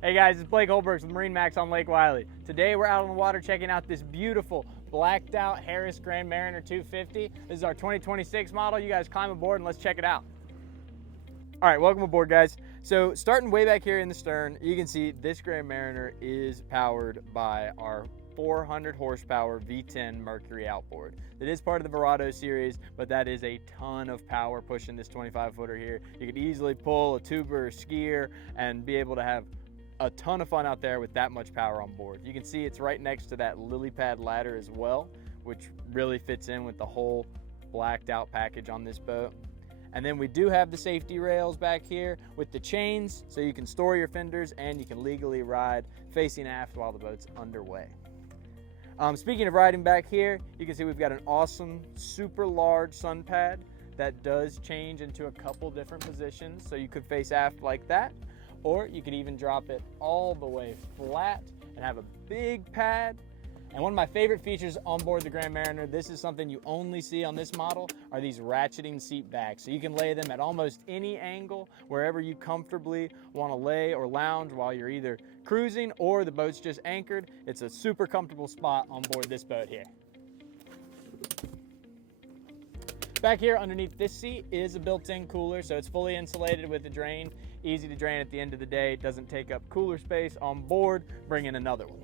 Hey guys, it's Blake Holbergs with MarineMax on Lake Wylie. Today we're out on the water checking out this beautiful blacked out Harris Grand Mariner 250. This is our 2026 model. You guys climb aboard and let's check it out. All right, welcome aboard guys. So starting way back here in the stern, you can see this Grand Mariner is powered by our 400 horsepower V10 Mercury outboard. It is part of the Verado series, but that is a ton of power pushing this 25 footer here. You could easily pull a tuber or skier and be able to have a ton of fun out there with that much power on board. You can see it's right next to that lily pad ladder as well, which really fits in with the whole blacked out package on this boat. And then we do have the safety rails back here with the chains, so you can store your fenders and you can legally ride facing aft while the boat's underway. Speaking of riding back here, you can see we've got an awesome, super large sun pad that does change into a couple different positions. So you could face aft like that, or you could even drop it all the way flat and have a big pad. And one of my favorite features on board the Grand Mariner, this is something you only see on this model, are these ratcheting seat backs. So you can lay them at almost any angle, wherever you comfortably want to lay or lounge while you're either cruising or the boat's just anchored. It's a super comfortable spot on board this boat here. Back here underneath this seat is a built-in cooler, so it's fully insulated with a drain. Easy to drain at the end of the day, doesn't take up cooler space on board. Bring in another one.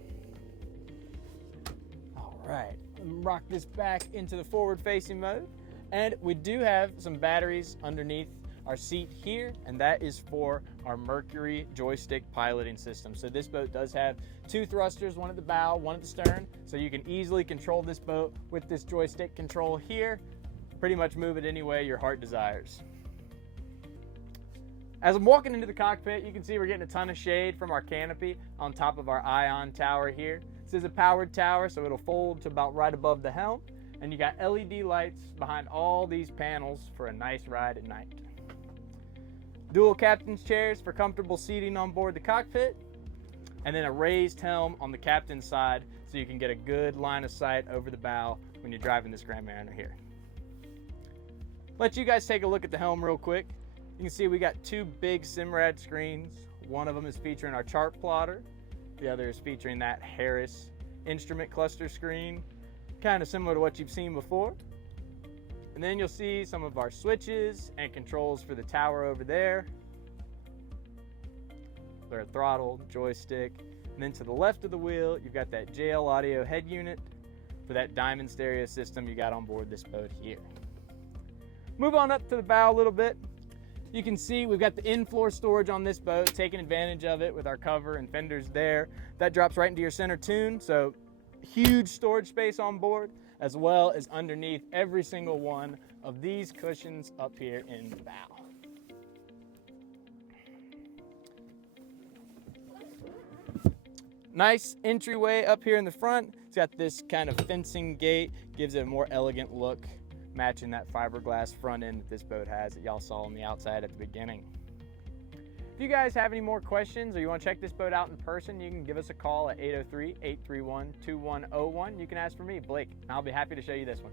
All right, rock this back into the forward-facing mode. And we do have some batteries underneath our seat here, and that is for our Mercury joystick piloting system. So this boat does have two thrusters, one at the bow, one at the stern, so you can easily control this boat with this joystick control here. Pretty much move it any way your heart desires. As I'm walking into the cockpit, you can see we're getting a ton of shade from our canopy on top of our ion tower here. This is a powered tower, so it'll fold to about right above the helm, and you got LED lights behind all these panels for a nice ride at night. Dual captain's chairs for comfortable seating on board the cockpit, and then a raised helm on the captain's side so you can get a good line of sight over the bow when you're driving this Grand Mariner here. Let you guys take a look at the helm real quick. You can see we got two big Simrad screens. One of them is featuring our chart plotter. The other is featuring that Harris instrument cluster screen, kind of similar to what you've seen before. And then you'll see some of our switches and controls for the tower over there. Their throttle, joystick. And then to the left of the wheel, you've got that JL Audio head unit for that diamond stereo system you got on board this boat here. Move on up to the bow a little bit. You can see we've got the in-floor storage on this boat, taking advantage of it with our cover and fenders there. That drops right into your center tune, so huge storage space on board, as well as underneath every single one of these cushions up here in the bow. Nice entryway up here in the front. It's got this kind of fencing gate, gives it a more elegant look, matching that fiberglass front end that this boat has that y'all saw on the outside at the beginning. If you guys have any more questions or you want to check this boat out in person, you can give us a call at 803-831-2101. You can ask for me, Blake, and I'll be happy to show you this one.